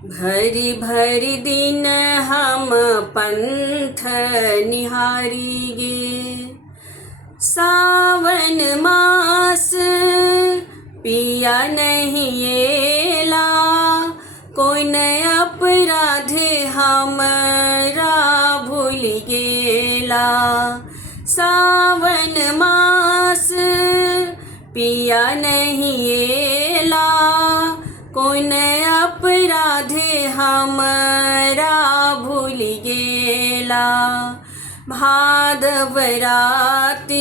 भरी भरी दिन हम पंथ निहारी गे। सावन मास पिया नहीं एला, कोई न अपराध हमरा भूल गेला। सावन मास पिया नहीं एला, कोई न अपराध हमरा भूल गेला। भादव राति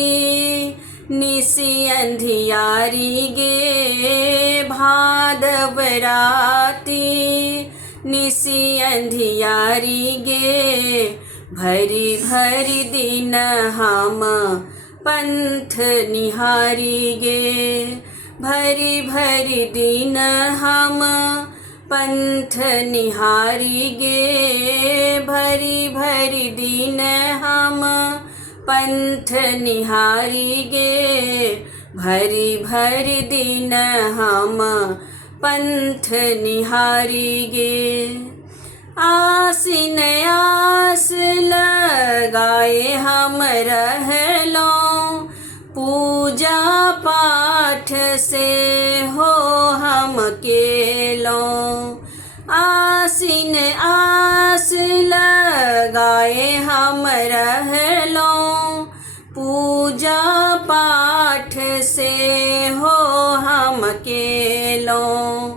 निसी अंधियारी गे। भादव राति निसी अंधियारी गे। भरी भरी दिन हम पंथ निहारी गे। भरी भरी दिन हम पंथ निहारी गे। भरी भरी दिन हम पंथ निहारी गे। भरी भरी दिन हम पंथ निहारी गे। आसिन आस लगाए हम रहलों, पूजा पाठ से हो हम केलों। आसिन आस लगाए हम रहलों, पूजा पाठ से हो हम केलों।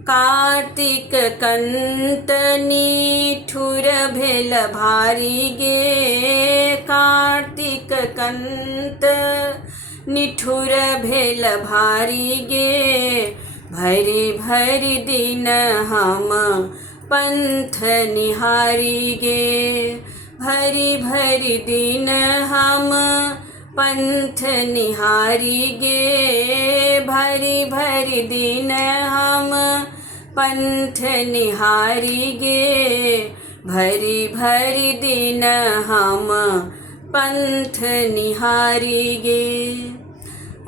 कार्तिक कंत निठुर भेल भारी गे। कार्तिक कंत निठुर भेल भारी गे। भरी भरी दिन हम पंथ निहारी गे। भरी भरी दिन हम पंथ निहारी गे। भरी भरी दिन हम पंथ निहारी गे। भरी भरी दिन हम पंथ निहारी गे।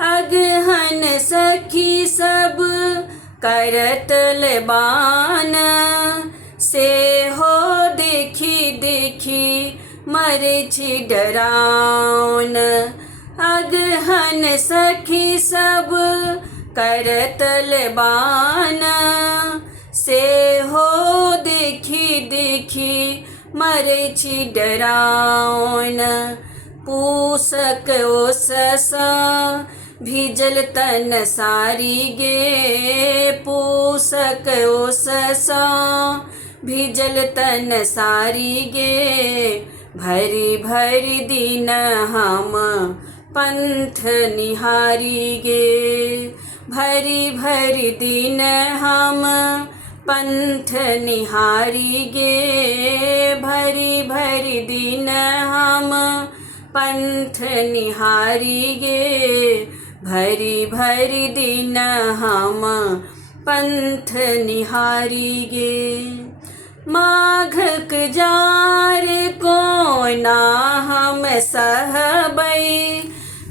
अगहन सखी सब करत लेबान, से हो देखी देखी मरे छी डराउन। अगहन सखी सब करत लेबान, से हो देखी देखी मरे छी डराउन। पूसक ओससा भिजल तन सारी गे। पूसक ओससा भिजल तन सारी गे। भरी भरी दिन हम पंथ निहारी गे। भरी भरी दिन हम पंथ निहारी गे। भरी भरी दिन हम पंथ निहारी गे। भरी भरी दिन हम पंथ निहारी गे। माघक जार को ना हम सहबै,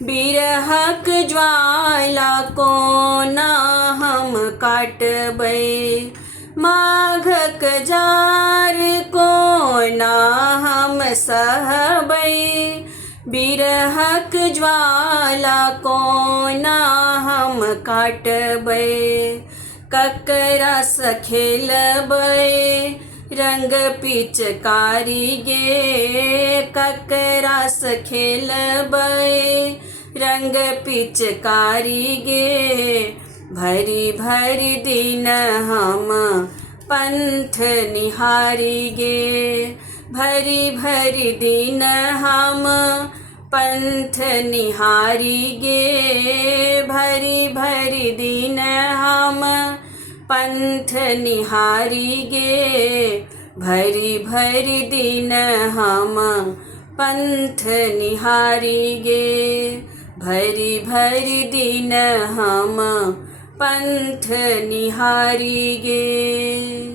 बिरहक ज्वाला को ना हम काटबै। माघक जार को ना हम सहबै, बिरहक ज्वाला को ना हम काटबै। ककरा स खेलबै रंग पिचकारी गे। ककरा स खेलबै रंग पिचकारी गे। भरी भरी दिन हम पंथ निहारी गे। भरी भरी दिन हम पंथ निहारी गे। भरी भरी दिन हम पंथ निहारी गे। भरी भरी दिन हम पंथ निहारी गे। भरी भरी दिन हम पंथ निहारी गे।